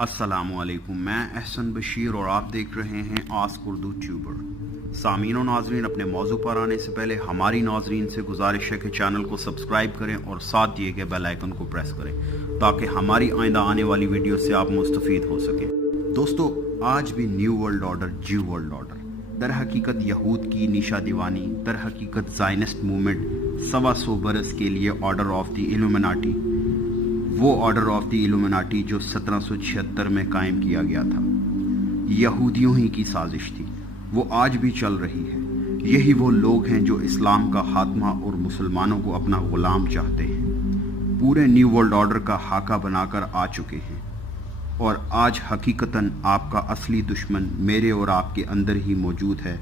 अस्सलामुअलैकुम, मैं अहसन बशीर और आप देख रहे हैं आस्क उर्दू ट्यूबर। सामीन और नाजरीन, अपने मौजू पर आने से पहले हमारी नाजरीन से गुजारिश है कि चैनल को सब्सक्राइब करें और साथ दिए गए बेल आइकन को प्रेस करें ताकि हमारी आइंदा आने वाली वीडियो से आप मुस्तफ़ीद हो सकें। दोस्तों, आज भी न्यू वर्ल्ड ऑर्डर, जी वर्ल्ड ऑर्डर, दर हकीकत यहूद की निशा दीवानी, दर हकीकत ज़ायनिस्ट मूवमेंट 125 बरस के लिए ऑर्डर ऑफ द इल्यूमिनाटी, वो ऑर्डर ऑफ द इल्यूमिनाटी जो 1776 में कायम किया गया था, यहूदियों ही की साजिश थी, वो आज भी चल रही है। यही वो लोग हैं जो इस्लाम का खात्मा और मुसलमानों को अपना गुलाम चाहते हैं। पूरे न्यू वर्ल्ड ऑर्डर का हाका बनाकर आ चुके हैं और आज हकीकतन आपका असली दुश्मन मेरे और आपके अंदर ही मौजूद है,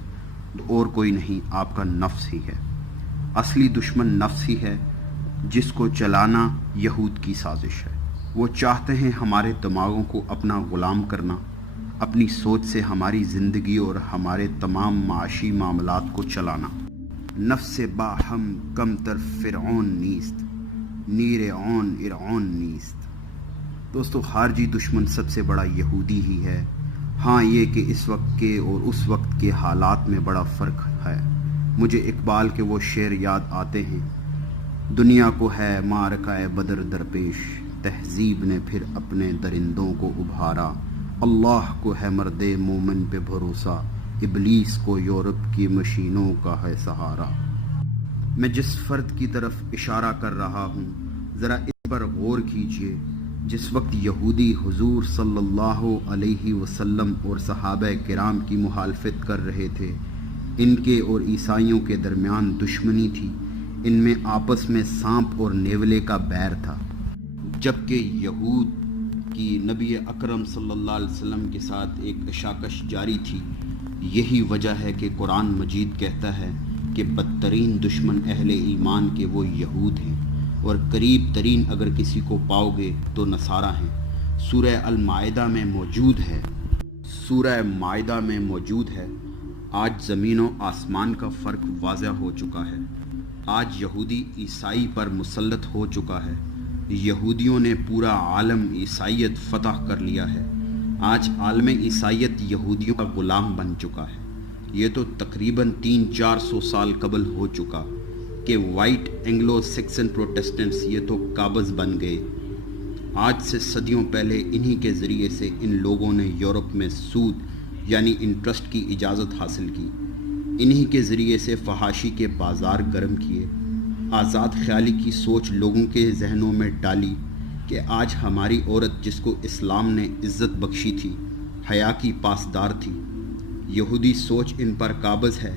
और कोई नहीं, आपका नफ्स ही है। असली दुश्मन नफ्स ही है जिसको चलाना यहूद की साजिश है। वो चाहते हैं हमारे दिमागों को अपना ग़ुलाम करना, अपनी सोच से हमारी ज़िंदगी और हमारे तमाम माशी मामलात को चलाना। नफ्स बाहम कम तर फ़िरऔन नीस्त, नीर औन इरऔन नीस्त। दोस्तों, खारजी दुश्मन सबसे बड़ा यहूदी ही है। हाँ, ये कि इस वक्त के और उस वक्त के हालात में बड़ा फ़र्क है। मुझे इकबाल के वो शेर याद आते हैं, दुनिया को है मारकाए बदर दरपेश, तहजीब ने फिर अपने दरिंदों को उभारा। अल्लाह को है मर्दे मोमिन पे भरोसा, इबलीस को यूरोप की मशीनों का है सहारा। मैं जिस फ़र्द की तरफ इशारा कर रहा हूँ, ज़रा इस पर गौर कीजिए। जिस वक्त यहूदी हुजूर सल्लल्लाहु अलैहि वसल्लम और सहाबा किराम की मुखालफत कर रहे थे, इनके और ईसाइयों के दरमियान दुश्मनी थी, इनमें आपस में सांप और नेवले का बैर था। जबकि यहूद की नबी अकरम सल्लल्लाहु अलैहि वसल्लम के साथ एक कशाकश जारी थी। यही वजह है कि कुरान मजीद कहता है कि बदतरीन दुश्मन अहले ईमान के वो यहूद हैं, और करीब तरीन अगर किसी को पाओगे तो नसारा हैं। सूरह अल-माइदा में मौजूद है, सूरह माइदा में मौजूद है। आज ज़मीन व आसमान का फ़र्क वाज़ह हो चुका है। आज यहूदी ईसाई पर मुसल्लत हो चुका है। यहूदियों ने पूरा आलम ईसाइयत फ़तह कर लिया है। आज आलम ईसाइयत यहूदियों का ग़ुलाम बन चुका है। ये तो तकरीबन 300-400 साल कबल हो चुका कि वाइट एंग्लो सेक्सन प्रोटेस्टेंट्स ये तो काबज़ बन गए। आज से सदियों पहले इन्हीं के ज़रिए से इन लोगों ने यूरोप में सूद यानी इंटरेस्ट की इजाज़त हासिल की। इन्हीं के ज़रिए से फहाशी के बाज़ार गर्म किए, आज़ाद ख्याली की सोच लोगों के जहनों में डाली कि आज हमारी औरत जिसको इस्लाम ने इज़्ज़त बख्शी थी, हया की पासदार थी। यहूदी सोच इन पर काबज़ है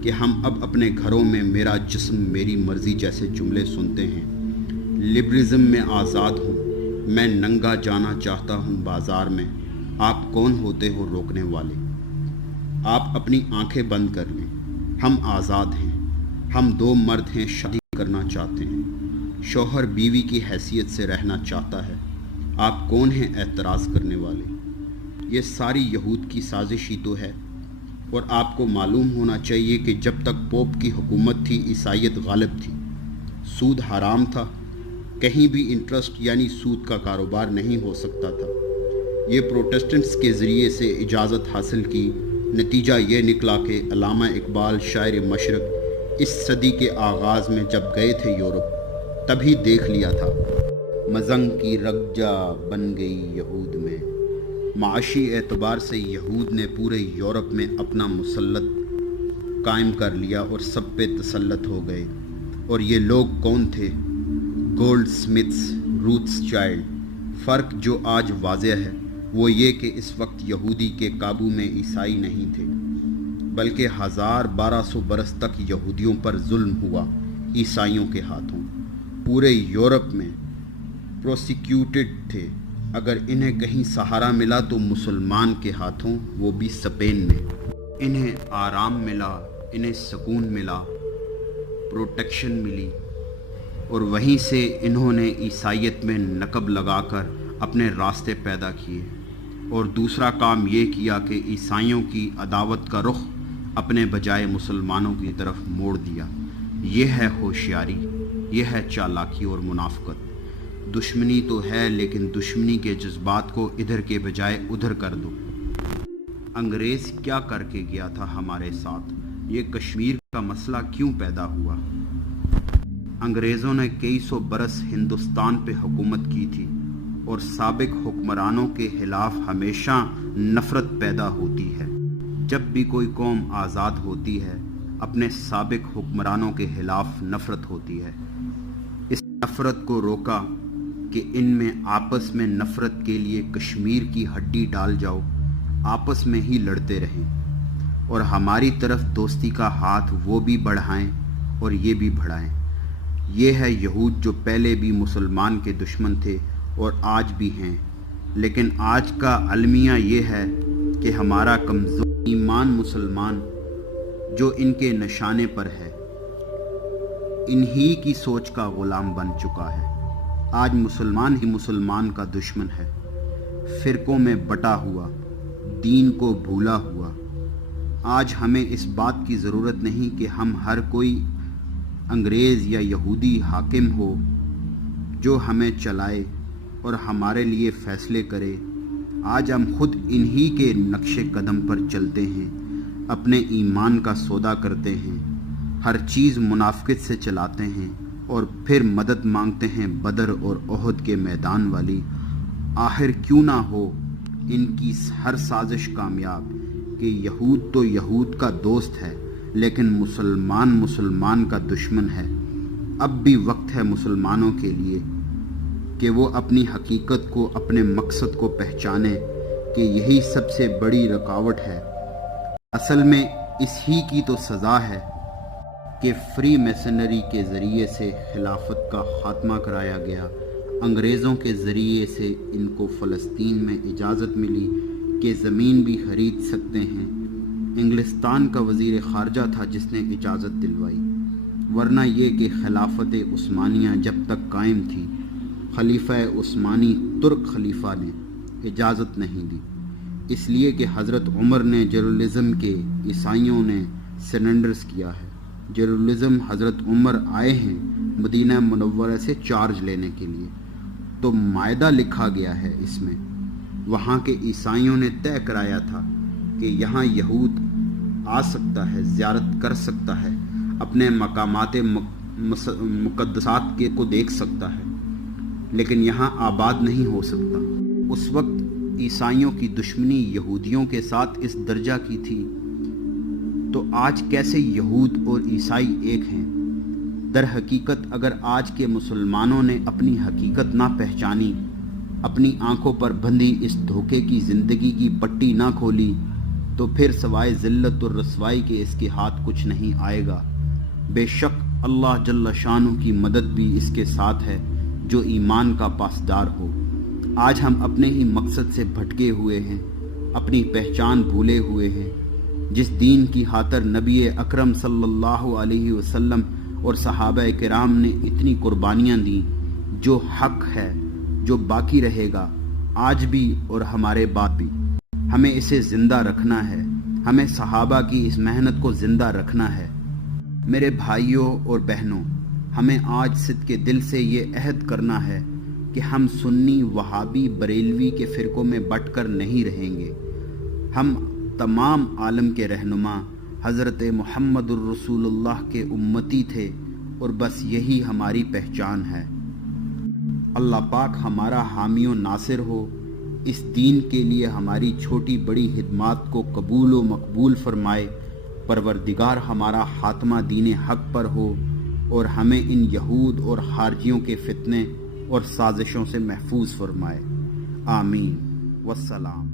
कि हम अब अपने घरों में मेरा जिस्म मेरी मर्ज़ी जैसे जुमले सुनते हैं। लिबरलिज़म में आज़ाद हूँ, मैं नंगा जाना चाहता हूँ बाज़ार में, आप कौन होते हो रोकने वाले? आप अपनी आंखें बंद कर लें, हम आज़ाद हैं। हम दो मर्द हैं, शादी करना चाहते हैं, शौहर बीवी की हैसियत से रहना चाहता है, आप कौन हैं एतराज़ करने वाले? ये सारी यहूद की साजिश ही तो है। और आपको मालूम होना चाहिए कि जब तक पोप की हुकूमत थी, ईसाइयत गालिब थी, सूद हराम था, कहीं भी इंटरेस्ट यानी सूद का कारोबार नहीं हो सकता था। ये प्रोटेस्टेंट्स के ज़रिए से इजाज़त हासिल की। नतीजा ये निकला कि अल्लामा इकबाल शायर मशरक़ इस सदी के आगाज़ में जब गए थे यूरोप, तभी देख लिया था मजंग की रगजा बन गई यहूद में। माशी एतबार से यहूद ने पूरे यूरोप में अपना मुसल्लत कायम कर लिया और सब पे तसल्लत हो गए। और ये लोग कौन थे? Goldsmiths, Rothschild. फ़र्क जो आज वाज़ह है वो ये कि इस वक्त यहूदी के काबू में ईसाई नहीं थे, बल्कि 1200 बरस तक यहूदियों पर जुल्म हुआ ईसाइयों के हाथों। पूरे यूरोप में प्रोसिक्यूटेड थे। अगर इन्हें कहीं सहारा मिला तो मुसलमान के हाथों, वो भी स्पेन में। इन्हें आराम मिला, इन्हें सुकून मिला, प्रोटेक्शन मिली, और वहीं से इन्होंने ईसाइयत में नकब लगाकर अपने रास्ते पैदा किए। और दूसरा काम ये किया कि ईसाइयों की अदावत का रुख अपने बजाय मुसलमानों की तरफ मोड़ दिया। ये है होशियारी, ये है चालाकी और मुनाफ़क़त। दुश्मनी तो है, लेकिन दुश्मनी के जज्बात को इधर के बजाय उधर कर दो। अंग्रेज़ क्या करके गया था हमारे साथ? ये कश्मीर का मसला क्यों पैदा हुआ? अंग्रेज़ों ने कई सौ बरस हिंदुस्तान पे हुकूमत की थी और साबिक हुक्मरानों के खिलाफ हमेशा नफ़रत पैदा होती है। जब भी कोई कौम आज़ाद होती है, अपने साबिक हुक्मरानों के खिलाफ नफ़रत होती है। इस नफ़रत को रोका कि इनमें आपस में नफ़रत के लिए कश्मीर की हड्डी डाल जाओ, आपस में ही लड़ते रहें और हमारी तरफ दोस्ती का हाथ वो भी बढ़ाएं और ये भी बढ़ाएं। ये है यहूद जो पहले भी मुसलमान के दुश्मन थे और आज भी हैं, लेकिन आज का अलमिया ये है कि हमारा कमज़ोर ईमान मुसलमान जो इनके निशाने पर है, इन्हीं की सोच का ग़ुलाम बन चुका है। आज मुसलमान ही मुसलमान का दुश्मन है, फ़िरक़ों में बटा हुआ, दीन को भूला हुआ। आज हमें इस बात की ज़रूरत नहीं कि हम हर कोई अंग्रेज़ या यहूदी हाकिम हो जो हमें चलाए और हमारे लिए फ़ैसले करे। आज हम खुद इन्हीं के नक्शे कदम पर चलते हैं, अपने ईमान का सौदा करते हैं, हर चीज़ मुनाफ़िक़त से चलाते हैं और फिर मदद मांगते हैं बदर और ओहद के मैदान वाली। आखिर क्यों ना हो इनकी हर साजिश कामयाब कि यहूद तो यहूद का दोस्त है, लेकिन मुसलमान मुसलमान का दुश्मन है। अब भी वक्त है मुसलमानों के लिए कि वो अपनी हकीकत को, अपने मकसद को पहचाने कि यही सबसे बड़ी रुकावट है। असल में इसी की तो सज़ा है कि फ्री मैसनरी के ज़रिए से खिलाफत का ख़ात्मा कराया गया। अंग्रेज़ों के ज़रिए से इनको फ़लस्तीन में इजाज़त मिली कि ज़मीन भी ख़रीद सकते हैं। इंग्लिस्तान का वज़ीर ख़ारजा था जिसने इजाज़त दिलवाई, वरना ये कि खिलाफत उस्मानिया जब तक कायम थी, खलीफा उस्मानी तुर्क खलीफा ने इजाज़त नहीं दी, इसलिए कि हज़रत उमर ने जेरूसलम के ईसाइयों ने सरेंडर्स किया है। जेरूसलम हज़रत उमर आए हैं मदीना मुनव्वरा से चार्ज लेने के लिए, तो मायदा लिखा गया है इसमें। वहाँ के ईसाइयों ने तय कराया था कि यहाँ यहूद आ सकता है, ज़ियारत कर सकता है, अपने मकामात मुक़द्दसात के को देख सकता है, लेकिन यहाँ आबाद नहीं हो सकता। उस वक्त ईसाइयों की दुश्मनी यहूदियों के साथ इस दर्जा की थी, तो आज कैसे यहूद और ईसाई एक हैं? दर हकीकत अगर आज के मुसलमानों ने अपनी हकीकत ना पहचानी, अपनी आंखों पर बंधी इस धोखे की ज़िंदगी की पट्टी ना खोली, तो फिर सवाए ज़िल्लत और रसवाई के इसके हाथ कुछ नहीं आएगा। बेशक अल्लाह जल्ल शानु की मदद भी इसके साथ है जो ईमान का पासदार हो। आज हम अपने ही मकसद से भटके हुए हैं, अपनी पहचान भूले हुए हैं। जिस दीन की खातिर नबी अकरम सल्लल्लाहु अलैहि वसल्लम और सहाबा किराम ने इतनी कुर्बानियाँ दी, जो हक है, जो बाकी रहेगा आज भी और हमारे बाद भी, हमें इसे ज़िंदा रखना है। हमें सहाबा की इस मेहनत को ज़िंदा रखना है। मेरे भाइयों और बहनों, हमें आज सिद्क़ के दिल से ये अहद करना है कि हम सुन्नी, वहाबी, बरेलवी के फ़िरक़ों में बटकर नहीं रहेंगे। हम तमाम आलम के रहनुमा हज़रत मुहम्मदुर रसूलुल्लाह के उम्मती थे और बस यही हमारी पहचान है। अल्लाह पाक हमारा हामी व नासिर हो। इस दीन के लिए हमारी छोटी बड़ी खिदमत को कबूल व मकबूल फरमाए। परवरदिगार हमारा खात्मा दीन हक पर हो और हमें इन यहूद और खारजियों के फितने और साजिशों से महफूज फरमाए। आमीन वस्सलाम।